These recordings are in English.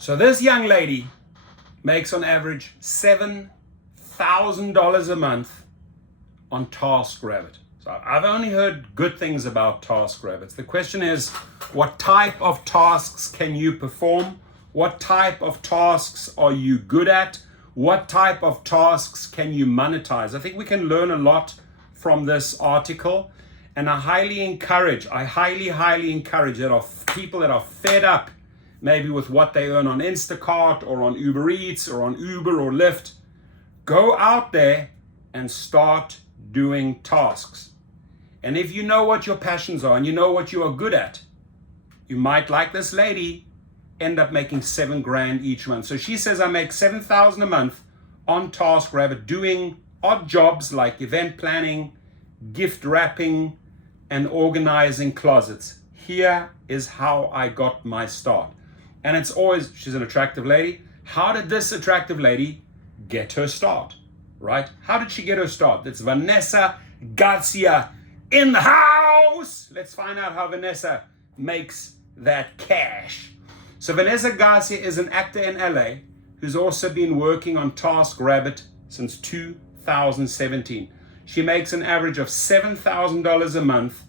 So this young lady makes on average $7,000 a month on TaskRabbit. So I've only heard good things about TaskRabbit. The question is, what type of tasks can you perform? What type of tasks are you good at? What type of tasks can you monetize? I think we can learn a lot from this article, and I highly encourage that of people that are fed up maybe with what they earn on Instacart or on Uber Eats or on Uber or Lyft, go out there and start doing tasks. And if you know what your passions are and you know what you are good at, you might, like this lady, end up making $7,000 each month. So she says, I make $7,000 a month on TaskRabbit doing odd jobs like event planning, gift wrapping, and organizing closets. Here is how I got my start. And it's always, she's an attractive lady. How did this attractive lady get her start, right? How did she get her start? It's Vanessa Garcia in the house. Let's find out how Vanessa makes that cash. So Vanessa Garcia is an actor in LA who's also been working on TaskRabbit since 2017. She makes an average of $7,000 a month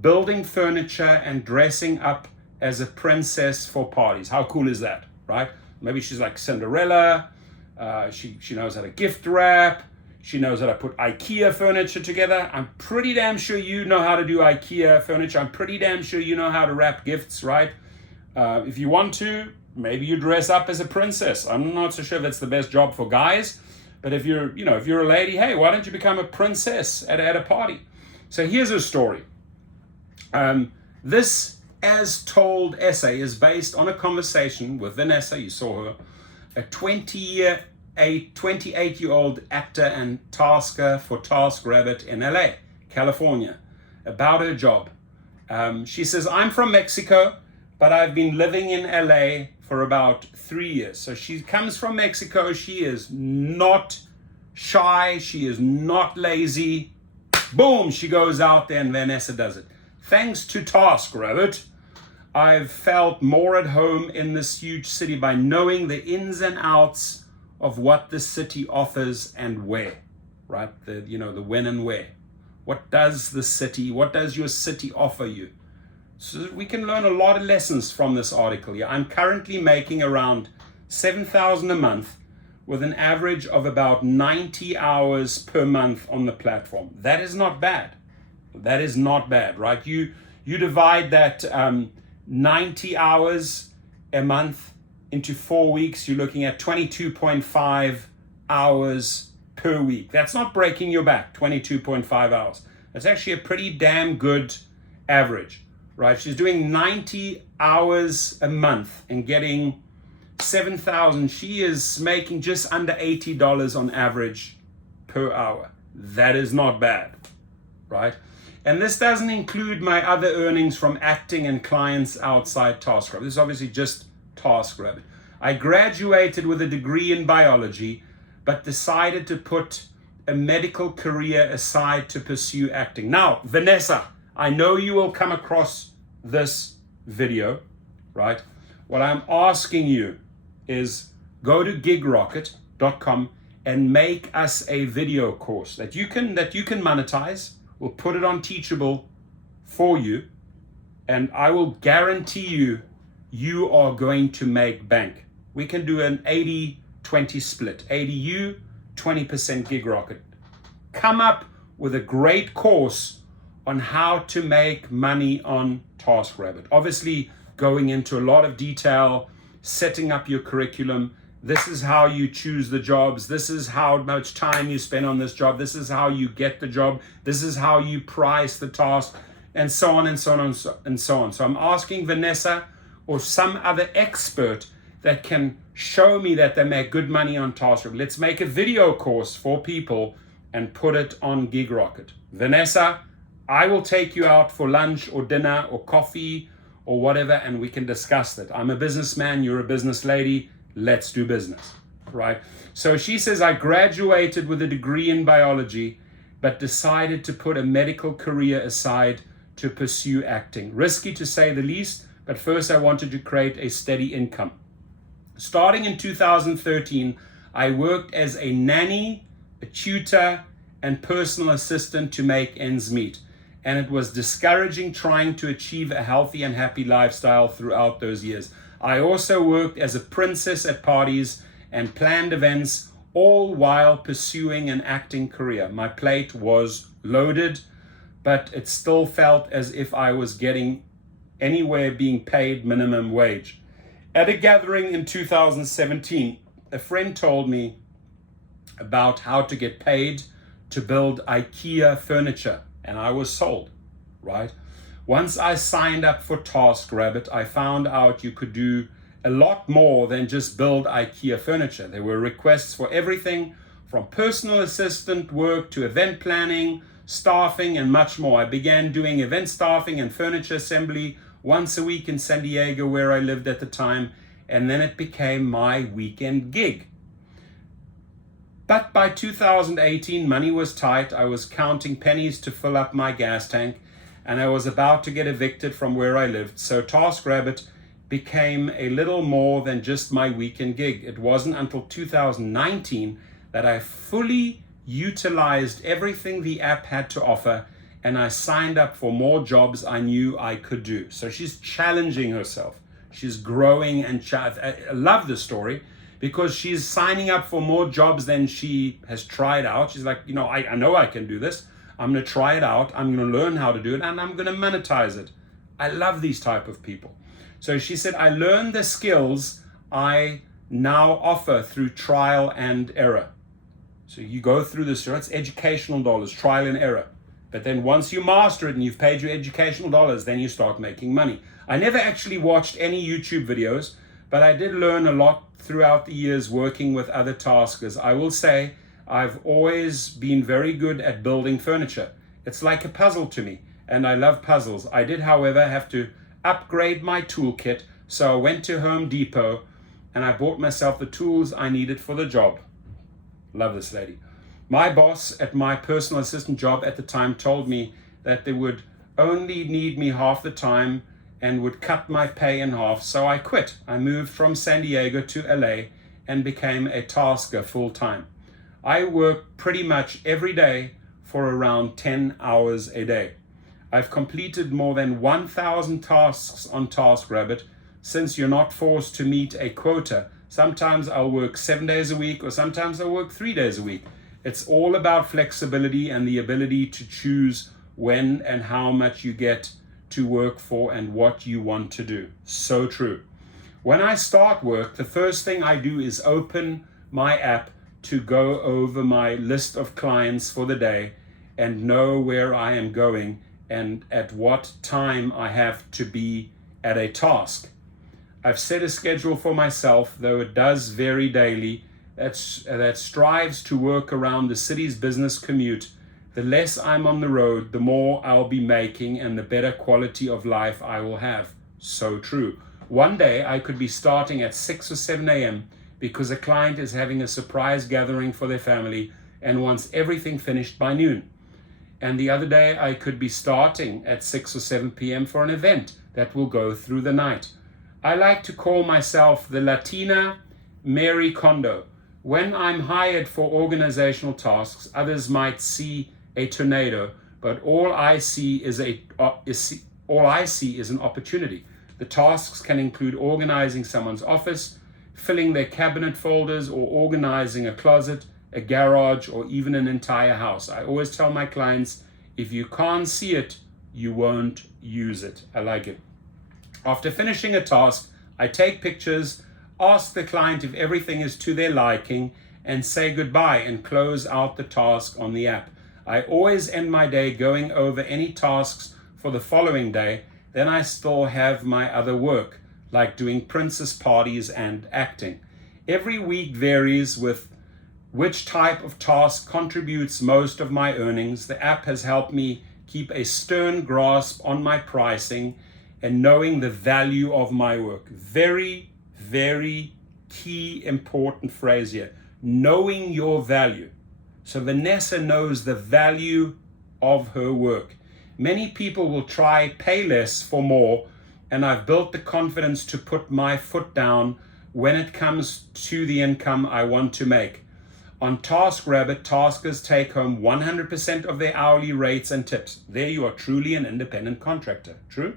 building furniture and dressing up as a princess for parties. How cool is that, right? Maybe she's like Cinderella. She knows how to gift wrap. She knows how to put IKEA furniture together. I'm pretty damn sure you know how to do IKEA furniture. I'm pretty damn sure you know how to wrap gifts, right? If you want to, maybe you dress up as a princess. I'm not so sure if that's the best job for guys, but if you're a lady, hey, why don't you become a princess at a party? So here's her story. This as told essay is based on a conversation with Vanessa. You saw her, a 28-year-old actor and tasker for TaskRabbit in LA, California, about her job. She says, I'm from Mexico, but I've been living in LA for about 3 years. So she comes from Mexico. She is not shy. She is not lazy. Boom, she goes out there and Vanessa does it. Thanks to TaskRabbit, I've felt more at home in this huge city by knowing the ins and outs of what the city offers and where, right? The when and where. What does your city offer you? So we can learn a lot of lessons from this article here. I'm currently making around $7,000 a month with an average of about 90 hours per month on the platform. That is not bad. That is not bad, right? You divide that 90 hours a month into 4 weeks, you're looking at 22.5 hours per week. That's not breaking your back, 22.5 hours. That's actually a pretty damn good average, right? She's doing 90 hours a month and getting 7,000. She is making just under $80 on average per hour. That is not bad, right? And this doesn't include my other earnings from acting and clients outside TaskRabbit. This is obviously just TaskRabbit. I graduated with a degree in biology, but decided to put a medical career aside to pursue acting. Now, Vanessa, I know you will come across this video, right? What I'm asking you is go to gigrocket.com and make us a video course that you can monetize. We'll put it on Teachable for you, and I will guarantee you are going to make bank. We can do an 80-20 split. 80 you, 20% GigRocket. Come up with a great course on how to make money on TaskRabbit. Obviously, going into a lot of detail, setting up your curriculum. This is how you choose the jobs. This is how much time you spend on this job. This is how you get the job. This is how you price the task, and so on and so on and so on. So I'm asking Vanessa or some other expert that can show me that they make good money on TaskRabbit. Let's make a video course for people and put it on GigRocket. Vanessa, I will take you out for lunch or dinner or coffee or whatever, and we can discuss that. I'm a businessman, you're a business lady. Let's do business, right? So she says, I graduated with a degree in biology, but decided to put a medical career aside to pursue acting. Risky to say the least, but first I wanted to create a steady income. Starting in 2013, I worked as a nanny, a tutor, and personal assistant to make ends meet. And it was discouraging trying to achieve a healthy and happy lifestyle throughout those years. I also worked as a princess at parties and planned events, all while pursuing an acting career. My plate was loaded, but it still felt as if I was getting anywhere being paid minimum wage. At a gathering in 2017, a friend told me about how to get paid to build IKEA furniture, and I was sold, right? Once I signed up for TaskRabbit, I found out you could do a lot more than just build IKEA furniture. There were requests for everything from personal assistant work to event planning, staffing, and much more. I began doing event staffing and furniture assembly once a week in San Diego, where I lived at the time, and then it became my weekend gig. But by 2018, money was tight. I was counting pennies to fill up my gas tank, and I was about to get evicted from where I lived. So TaskRabbit became a little more than just my weekend gig. It wasn't until 2019 that I fully utilized everything the app had to offer, and I signed up for more jobs I knew I could do. So she's challenging herself. She's growing, and I love this story because she's signing up for more jobs than she has tried out. She's like, I know I can do this. I'm going to try it out. I'm going to learn how to do it, and I'm going to monetize it. I love these type of people. So she said, I learned the skills I now offer through trial and error. So you go through this, it's educational dollars, trial and error. But then once you master it and you've paid your educational dollars, then you start making money. I never actually watched any YouTube videos, but I did learn a lot throughout the years working with other taskers. I will say I've always been very good at building furniture. It's like a puzzle to me, and I love puzzles. I did, however, have to upgrade my toolkit, so I went to Home Depot and I bought myself the tools I needed for the job. Love this lady. My boss at my personal assistant job at the time told me that they would only need me half the time and would cut my pay in half, so I quit. I moved from San Diego to LA and became a tasker full time. I work pretty much every day for around 10 hours a day. I've completed more than 1,000 tasks on TaskRabbit. Since you're not forced to meet a quota, sometimes I'll work 7 days a week, or sometimes I'll work 3 days a week. It's all about flexibility and the ability to choose when and how much you get to work for and what you want to do. So true. When I start work, the first thing I do is open my app to go over my list of clients for the day and know where I am going and at what time I have to be at a task. I've set a schedule for myself, though it does vary daily, that strives to work around the city's business commute. The less I'm on the road, the more I'll be making and the better quality of life I will have. So true. One day I could be starting at 6 or 7 a.m. because a client is having a surprise gathering for their family and wants everything finished by noon. And the other day I could be starting at 6 or 7 p.m. for an event that will go through the night. I like to call myself the Latina Mary Kondo. When I'm hired for organizational tasks, others might see a tornado, but all I see is an opportunity. The tasks can include organizing someone's office, filling their cabinet folders, or organizing a closet, a garage, or even an entire house. I always tell my clients, if you can't see it, you won't use it. I like it. After finishing a task, I take pictures, ask the client if everything is to their liking, and say goodbye and close out the task on the app. I always end my day going over any tasks for the following day. Then I still have my other work, like doing princess parties and acting. Every week varies with which type of task contributes most of my earnings. The app has helped me keep a stern grasp on my pricing and knowing the value of my work. Very, very key, important phrase here. Knowing your value. So Vanessa knows the value of her work. Many people will try pay less for more, and I've built the confidence to put my foot down when it comes to the income I want to make. On TaskRabbit, taskers take home 100% of their hourly rates and tips. There you are truly an independent contractor. True?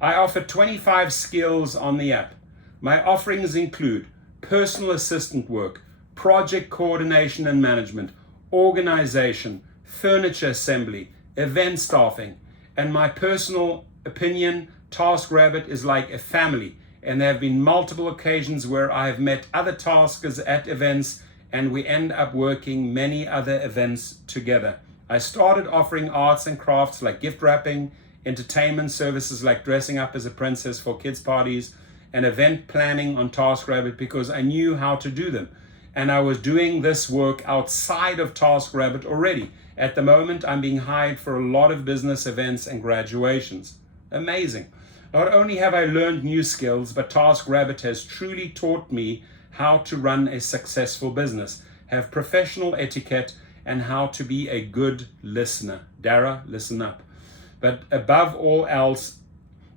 I offer 25 skills on the app. My offerings include personal assistant work, project coordination and management, organization, furniture assembly, event staffing, and my personal opinion, TaskRabbit is like a family, and there have been multiple occasions where I have met other taskers at events and we end up working many other events together. I started offering arts and crafts like gift wrapping, entertainment services like dressing up as a princess for kids' parties, and event planning on TaskRabbit because I knew how to do them. And I was doing this work outside of TaskRabbit already. At the moment, I'm being hired for a lot of business events and graduations. Amazing. Not only have I learned new skills, but TaskRabbit has truly taught me how to run a successful business, have professional etiquette, and how to be a good listener. Dara, listen up. But above all else,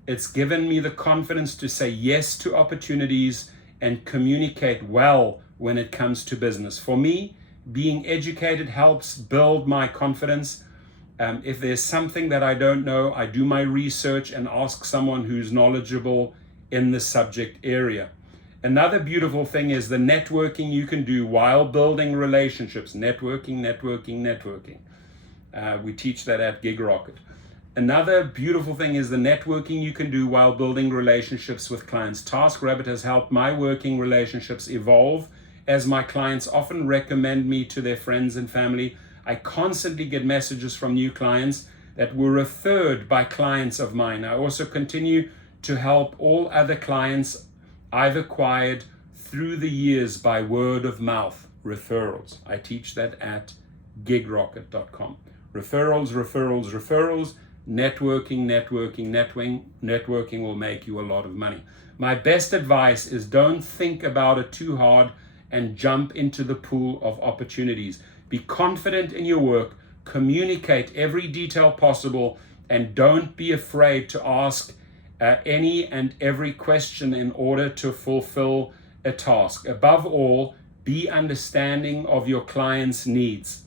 it's given me the confidence to say yes to opportunities and communicate well when it comes to business. For me, being educated helps build my confidence. If there's something that I don't know, I do my research and ask someone who's knowledgeable in the subject area. Another beautiful thing is the networking you can do while building relationships. Networking. We teach that at GigRocket. Another beautiful thing is the networking you can do while building relationships with clients. TaskRabbit has helped my working relationships evolve as my clients often recommend me to their friends and family. I constantly get messages from new clients that were referred by clients of mine. I also continue to help all other clients I've acquired through the years by word of mouth referrals. I teach that at gigrocket.com. Referrals. Networking will make you a lot of money. My best advice is don't think about it too hard and jump into the pool of opportunities. Be confident in your work, communicate every detail possible, and don't be afraid to ask any and every question in order to fulfill a task. Above all, be understanding of your client's needs.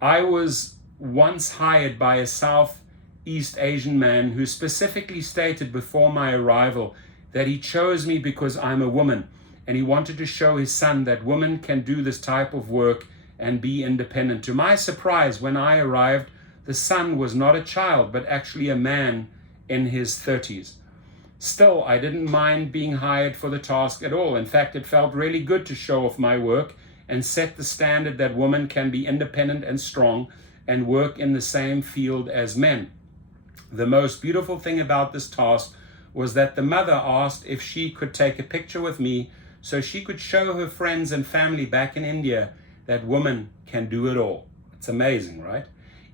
I was once hired by a Southeast Asian man who specifically stated before my arrival that he chose me because I'm a woman, and he wanted to show his son that women can do this type of work and be independent. To my surprise, when I arrived, the son was not a child, but actually a man in his 30s. Still, I didn't mind being hired for the task at all. In fact, it felt really good to show off my work and set the standard that women can be independent and strong and work in the same field as men. The most beautiful thing about this task was that the mother asked if she could take a picture with me so she could show her friends and family back in India that women can do it all. It's amazing, right?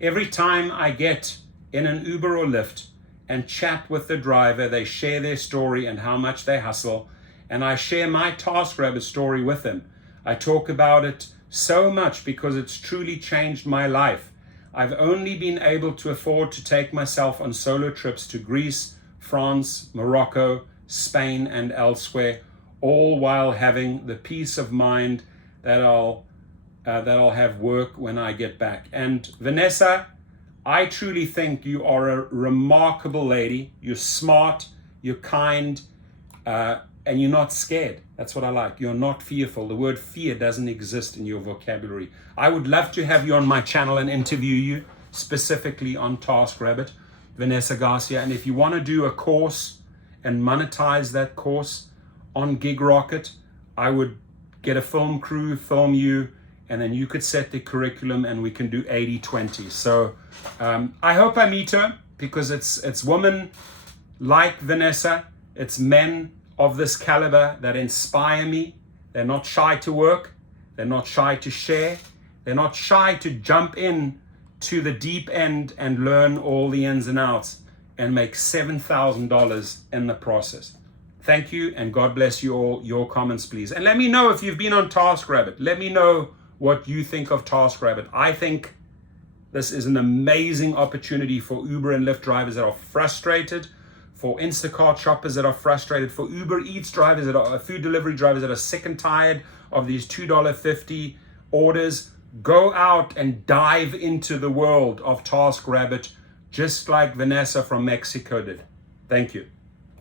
Every time I get in an Uber or Lyft and chat with the driver, they share their story and how much they hustle, and I share my TaskRabbit story with them. I talk about it so much because it's truly changed my life. I've only been able to afford to take myself on solo trips to Greece, France, Morocco, Spain, and elsewhere, all while having the peace of mind that I'll have work when I get back. And Vanessa, I truly think you are a remarkable lady. You're smart, you're kind, and you're not scared. That's what I like. You're not fearful. The word fear doesn't exist in your vocabulary. I would love to have you on my channel and interview you specifically on TaskRabbit, Vanessa Garcia. And if you want to do a course and monetize that course on GigRocket, I would get a film crew, film you, and then you could set the curriculum and we can do 80-20. So I hope I meet her, because it's women like Vanessa, it's men of this caliber that inspire me. They're not shy to work, they're not shy to share, they're not shy to jump in to the deep end and learn all the ins and outs and make $7,000 in the process. Thank you, and God bless you all. Your comments, please. And let me know if you've been on TaskRabbit. Let me know what you think of TaskRabbit. I think this is an amazing opportunity for Uber and Lyft drivers that are frustrated, for Instacart shoppers that are frustrated, for Uber Eats drivers that are food delivery drivers that are sick and tired of these $2.50 orders. Go out and dive into the world of TaskRabbit, just like Vanessa from Mexico did. Thank you.